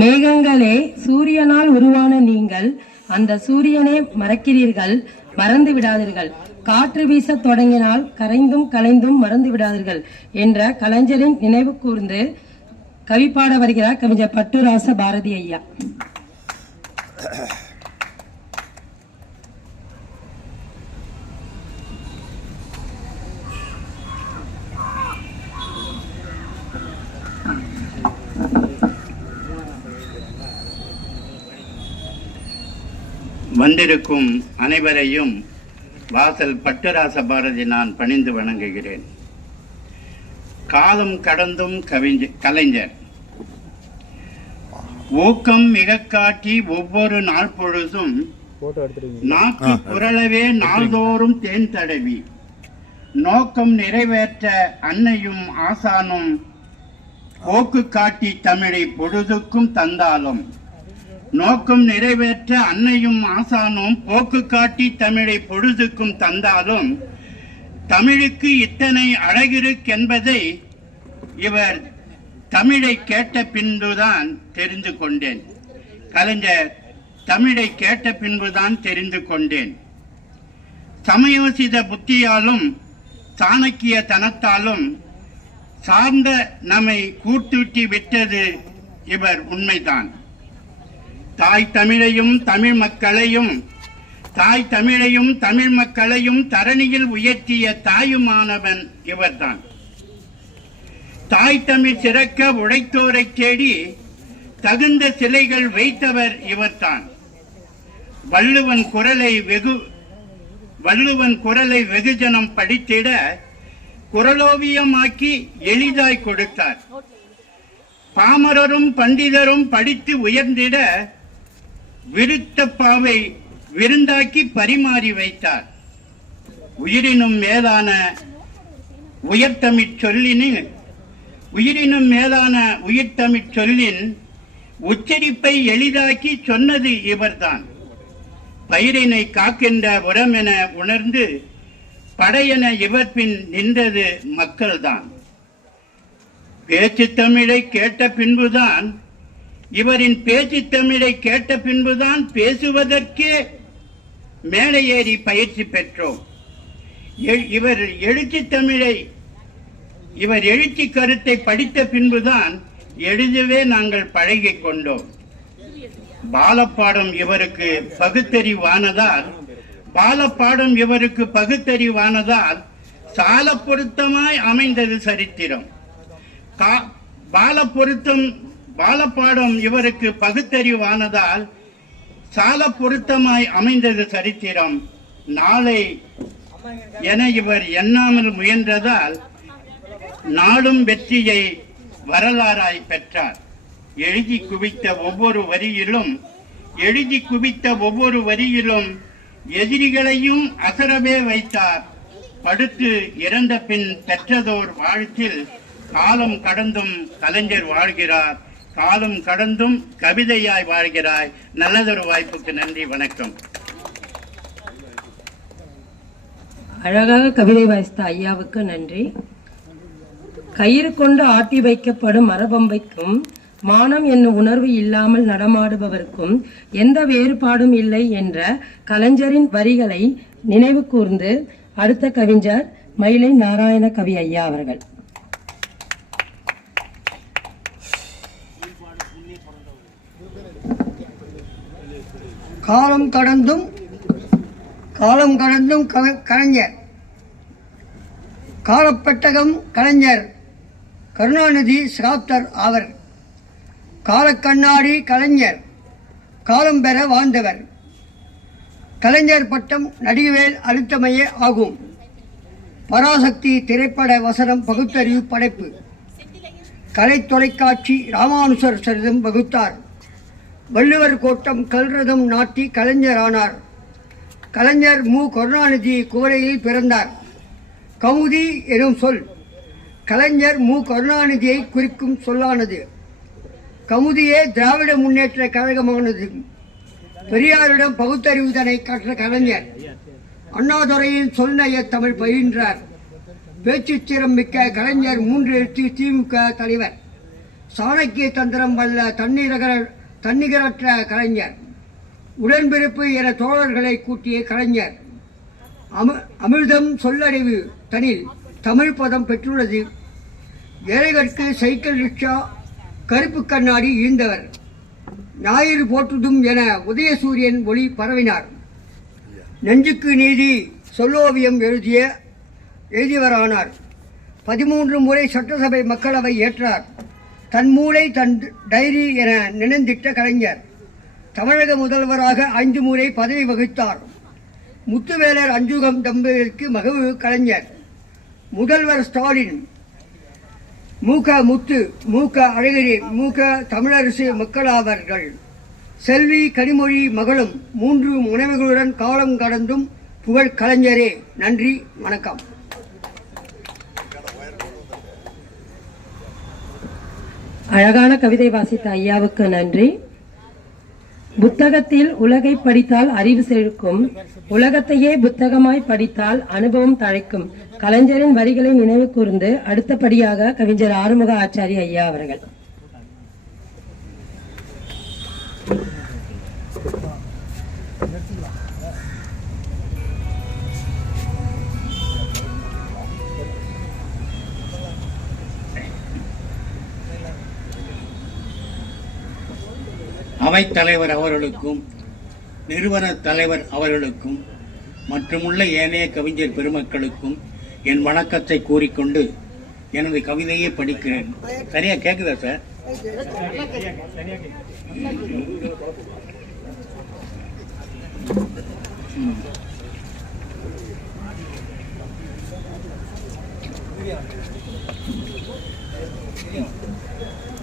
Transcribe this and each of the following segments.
மேகங்களே, சூரியனால் உருவான நீங்கள் அந்த சூரியனை மறக்கிறீர்கள், மறந்து விடாதீர்கள். காற்று வீச தொடங்கினால் கரைந்தும் கலைந்தும் மறந்து விடாதீர்கள் என்ற கலைஞரின் நினைவு கூர்ந்து கவி பாட வருகிறார் கவிஞர் பட்டுராச பாரதி ஐயா. வந்திருக்கும் அனைவரையும் வாசல் பட்டுராச பாரதி நான் பணிந்து வணங்குகிறேன். காலம் கடந்தும் கலைஞர் ஊக்கம் மிக காட்டி ஒவ்வொரு நாள் பொழுதும் நாக்கு புரளவே நாள்தோறும் தேன் தடவி நோக்கம் நிறைவேற்ற அன்னையும் ஆசானும் போக்கு காட்டி தமிழை பொழுதுக்கும் தந்தாலும் நோக்கம் நிறைவேற்ற அன்னையும் ஆசானும் போக்கு காட்டி தமிழை பொழுதுக்கும் தந்தாலும் தமிழுக்கு இத்தனை அழகிருக்கென்பதை இவர் தமிழை கேட்ட பின்புதான் தெரிந்து கொண்டேன். கலைஞர் தமிழை கேட்ட பின்புதான் தெரிந்து கொண்டேன். சமயோசித புத்தியாலும் சாணக்கிய தனத்தாலும் சார்ந்த நம்மை கூட்டுட்டி விட்டது இவர் உண்மைதான். தாய் தமிழையும் தமிழ் மக்களையும் தரணியில் உயர்த்திய தாயுமானவன் இவர்தான். தாய் தமிழ் சிறக்க உழைத்தோரை தேடி தகுந்த சிலைகள் வைத்தவர் இவர்தான். வள்ளுவன் குரலை வெகுஜனம் படித்திட குரலோவியமாக்கி எளிதாய் கொடுத்தார். பாமரரும் பண்டிதரும் படித்து உயர்ந்திட விருத்தப்பாவை விருந்தாக்கி பரிமாறி வைத்தார். உயிரினும் மேலான உயிர்த்தமிழ் சொல்லின் உச்சரிப்பை எளிதாக்கி சொன்னது இவர்தான். பயிரினை காக்கின்ற உரமென உணர்ந்து படையென இவர் பின் நின்றது மக்கள்தான். பேச்சு தமிழை கேட்ட பின்புதான் பேசுவதற்கே மேலே ஏறி பயிற்சி பெற்றோம். இவர் எழுச்சி கருத்தை படித்த பின்புதான் எழுதவே நாங்கள் பழகிக் கொண்டோம். பாலப்பாடம் இவருக்கு பகுத்தறிவானதால் சால பொருத்தமாய் அமைந்தது சரித்திரம். பாலப்பாடம் இவருக்கு பகுத்தறிவானதால் சால பொருத்தமாய் அமைந்தது சரித்திரம். நாளை என இவர் எண்ணாமல் முயன்றதால் நாடும் வெற்றியை வரலாறாய் பெற்றார். எழுதி குவித்த ஒவ்வொரு வரியிலும் எதிரிகளையும் அசரவே வைத்தார். படுத்து இறந்த பின் பெற்றதோர் வாழ்த்தில் காலம் கடந்தும் கலைஞர் வாழ்கிறார். காலம் கடந்தும் கவிதையாய் வாழ்கிறாய். நல்லதொரு வாய்ப்புக்கு நன்றி, வணக்கம். அழகாக கவிதை வாசித்த ஐயாவுக்கு நன்றி. கயிறு கொண்டு ஆட்டி வைக்கப்படும் மரபம்பைக்கும் மானம் என்னும் உணர்வு இல்லாமல் நடமாடுபவருக்கும் எந்த வேறுபாடும் இல்லை என்ற கலைஞரின் வரிகளை நினைவு கூர்ந்து அடுத்த கவிஞர் மயிலை நாராயண கவி ஐயா அவர்கள். காலம் கடந்தும் கலைஞர். காலப்பெட்டகம் கலைஞர் கருணாநிதி சகாப்தர் ஆவர். காலக்கண்ணாடி கலைஞர் காலம் பெற வாழ்ந்தவர். கலைஞர் பட்டம் நடிகவேல் அளித்தமையே ஆகும். பராசக்தி திரைப்பட வசனம் பகுத்தறிவு படைப்பு. கலை தொலைக்காட்சி ராமானுசர் சரிதம் வகுத்தார். வள்ளுவர் கோட்டம் கல்ரதம் நாட்டி கலைஞரானார். கலைஞர் மு கருணாநிதி குவளையில் பிறந்தார். கமுதி எனும் சொல் கலைஞர் மு கருணாநிதியை குறிக்கும் சொல்லானது. கமுதியே திராவிட முன்னேற்ற கழகமானது. பெரியாரிடம் பகுத்தறிவுதனை கற்ற கலைஞர் அண்ணாதுரையின் சொல்நய தமிழ் பயின்றார். பேச்சுத்திறம் மிக்க கலைஞர் 3 எழுத்து திமுக தலைவர். சாணக்கிய தந்திரம் வல்ல தன்னிகரற்ற கலைஞர், உடன்பிறப்பு என தோழர்களை கூட்டிய கலைஞர். அமிர்தம் சொல்லறிவு தனில் தமிழ் பதம் பெற்றுள்ளது. ஏழைகளுக்கு சைக்கிள் ரிக்ஷா, கருப்பு கண்ணாடி ஈந்தவர். ஞாயிறு போற்றுதும் என உதயசூரியன் ஒளி பரவினார். நெஞ்சுக்கு நீதி சொல்லோவியம் எழுதியவரானார். 13 முறை சட்டசபை மக்களவை ஏற்றார். தன் மூளை தன் டைரி என நினைந்திட்ட கலைஞர். தமிழக முதல்வராக 5 முறை பதவி வகித்தார். முத்துவேலர் அஞ்சுகம் தம்பதிக்கு மகவு கலைஞர். முதல்வர் ஸ்டாலின், மூக முத்து, மூக அழகிரி, மூக தமிழரசு மக்களாவர்கள். செல்வி கனிமொழி மகளும் 3 முனைவுகளுடன் காலம் கடந்தும் புகழ் கலைஞரே. நன்றி, வணக்கம். அழகான கவிதை வாசித்த ஐயாவுக்கு நன்றி. புத்தகத்தில் உலகை படித்தால் அறிவு செழிக்கும், உலகத்தையே புத்தகமாய் படித்தால் அனுபவம் தழைக்கும். கலைஞரின் வரிகளை நினைவு கூர்ந்து அடுத்தபடியாக கவிஞர் ஆறுமுக ஆச்சாரி ஐயா அவர்கள். அவைத்தலைவர் அவர்களுக்கும் நிறுவன தலைவர் அவர்களுக்கும் மற்றுமுள்ள ஏனைய கவிஞர் பெருமக்களுக்கும் என் வணக்கத்தை கூறிக்கொண்டு எனது கவிதையை படிக்கிறேன். சரியா கேக்குதா சார்?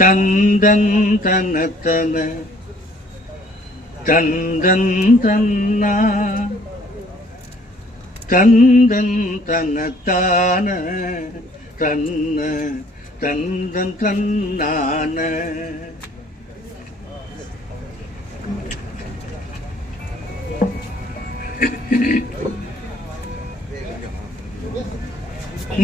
தந்தன் தனத்தன தந்தன் தன்னா தந்தன் தனத்தான தன்ன தந்தன் தன்னான.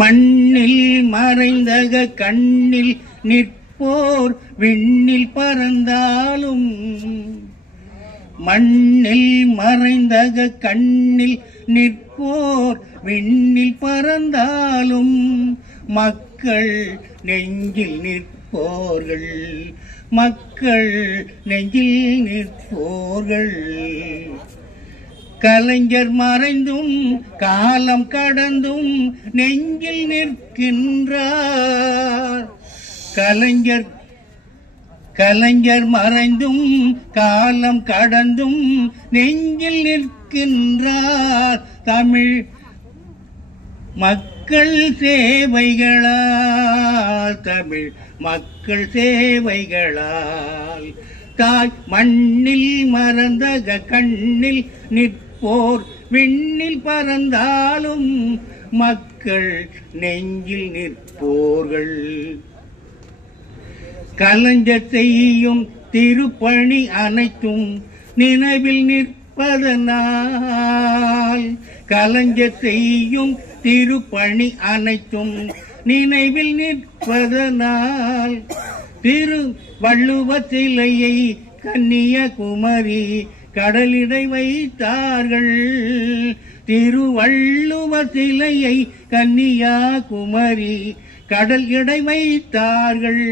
மண்ணில் மறைந்தக கண்ணில் நிற்போர் விண்ணில் பறந்தாலும், மண்ணில் மறைந்தக கண்ணில் நிற்போர் விண்ணில் பறந்தாலும், மக்கள் நெஞ்சில் நிற்போர்கள், மக்கள் நெஞ்சில் நிற்போர்கள். கலைஞர் மறைந்தும் காலம் கடந்தும் நெஞ்சில் நிற்கின்றார். கலைஞர் மறைந்தும் காலம் கடந்தும் நெஞ்சில் நிற்கின்றார். தமிழ் மக்கள் சேவைகளால், தமிழ் மக்கள் சேவைகளால். தாய் மண்ணில் மறந்தக கண்ணில் நிற்போர் விண்ணில் பறந்தாலும், மக்கள் நெஞ்சில் நிற்போர்கள். கலைஞர் செய்யும் திருப்பணி அனைத்தும் நினைவில் நிற்பதனால், கலைஞர் செய்யும் திருப்பணி அனைத்தும் நினைவில் நிற்பதனால். திருவள்ளுவ சிலையை கன்னியாகுமரி கடலிடை வைத்தார்கள். திருவள்ளுவ சிலையை கன்னியாகுமரி கடல் இடை வைத்தார்கள்.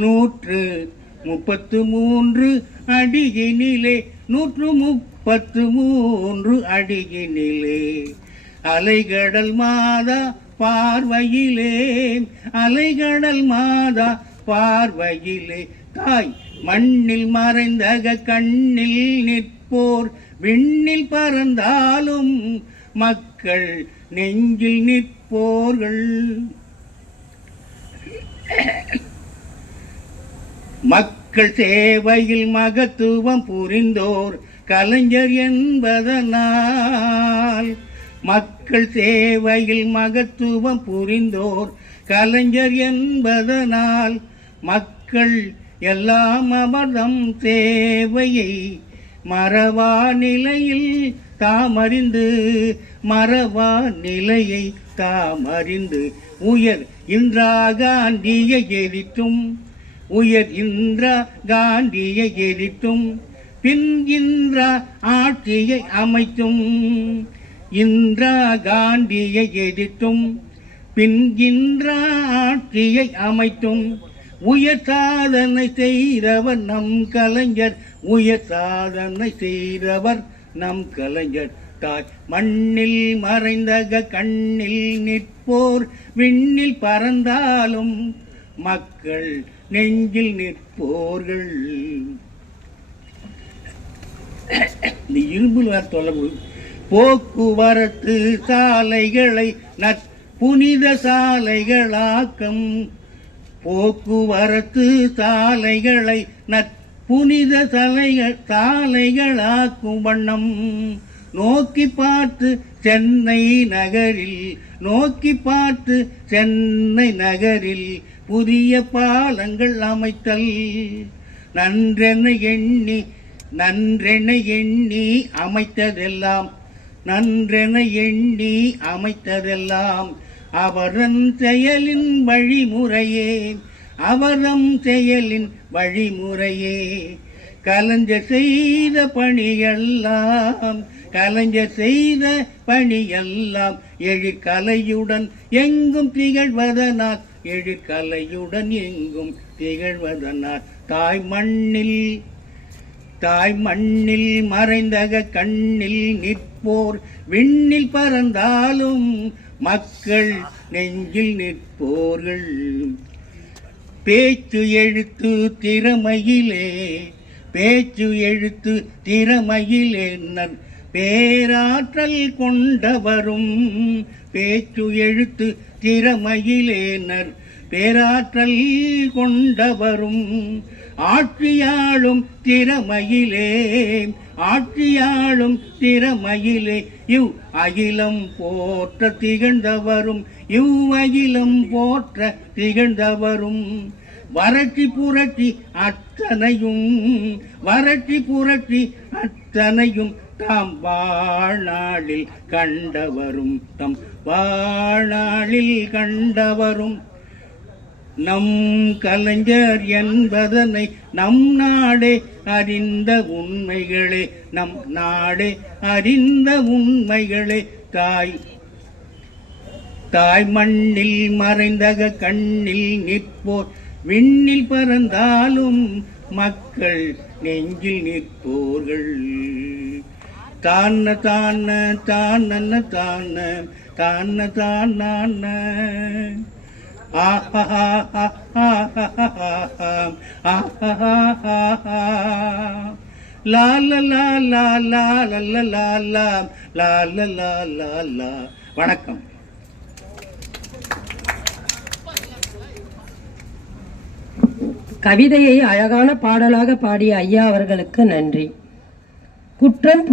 133 அடியினிலே, 133 அடியினிலே, அலைகடல் மாதா பார்வையிலே, அலைகடல் மாதா பார்வையிலே. தாய் மண்ணில் மறைந்தக கண்ணில் நிற்போர் விண்ணில் பறந்தாலும், மக்கள் நெஞ்சில் நிற்போர்கள். மக்கள் சேவையில் மகத்துவம் புரிந்தோர் கலைஞர் என்பதனால், மக்கள் சேவையில் மகத்துவம் புரிந்தோர் கலைஞர் என்பதனால். மக்கள் எல்லாம் அவர்தம் சேவையை மறவா நிலையில் தாமறிந்து, மறவா நிலையை தாமறிந்து, உயர் இந்திரா காந்தியை எரித்தும் உயர் இந்திரா காந்தியை எதிர்த்தும் பின் இந்திரா ஆட்சியை அமைத்தும், இந்திரா காந்தியை எதிர்த்தும் பின் இந்திரா ஆட்சியை அமைத்தும் உயர் சாதனை செய்தவர் நம் கலைஞர், உயர் சாதனை செய்தவர் நம் கலைஞர். தாய் மண்ணில் மறைந்தக கண்ணில் நிற்போர் விண்ணில் பறந்தாலும் மக்கள் நெஞ்சில் நிற்போர்கள். இந்த இரும்புல தொல்ல போக்குவரத்து சாலைகளை புனித சாலைகளாக்கம், போக்குவரத்து சாலைகளை புனித சாலைகளாக்கும் வண்ணம் நோக்கி பார்த்து சென்னை நகரில், நோக்கி பார்த்து சென்னை நகரில் புதிய பாலங்கள் அமைத்தல். நன்றென எண்ணி நன்றென எண்ணி அமைத்ததெல்லாம், நன்றென எண்ணி அமைத்ததெல்லாம் அவரன் செயலின் வழிமுறையே, அவரம் செயலின் வழிமுறையே. கலைஞர் செய்த பணியெல்லாம், கலைஞர் செய்த பணியெல்லாம் எழிற்கலையுடன் எங்கும் திகழ்வதனால், எழிற்கலையுடன் எங்கும் திகழ்வதனால். தாய் மண்ணில் மறைந்தக கண்ணில் நிற்போர் விண்ணில் பறந்தாலும் மக்கள் நெஞ்சில் நிற்போர்கள். பேச்சு எழுத்து திறமையிலே, பேச்சு எழுத்து திறமையிலே பேராற்றல் கொண்டவரும், பேச்சு எழுத்து திறமையிலே பேராற்றல் கொண்டவரும். ஆட்சியாளும் திறமையிலே, ஆட்சியாளும் திறமையிலே இவ் அகிலம் போற்ற திகழ்ந்தவரும், இவ் அகிலம் போற்ற திகழ்ந்தவரும். வறட்சி புரட்சி அத்தனையும், வறட்சி புரட்சி அத்தனையும் தாம் வாழ்நாளில் கண்டவரும், தம் வாழ்நாளில் கண்டவரும். நம் கலைஞர் என்பதனை நம் நாடே அறிந்த உண்மைகளே, நம் நாடே அறிந்த உண்மைகளே. தாய் மண்ணில் மறைந்தக கண்ணில் நிற்போர் விண்ணில் பறந்தாலும் மக்கள் நெஞ்சில் நிற்போர்கள். தான தான தான தான தான தான லா லா லா லா லா லா லா லா லா லா லா லா. வணக்கம். கவிதையை அழகான பாடலாக பாடிய ஐயா அவர்களுக்கு நன்றி. குற்றம்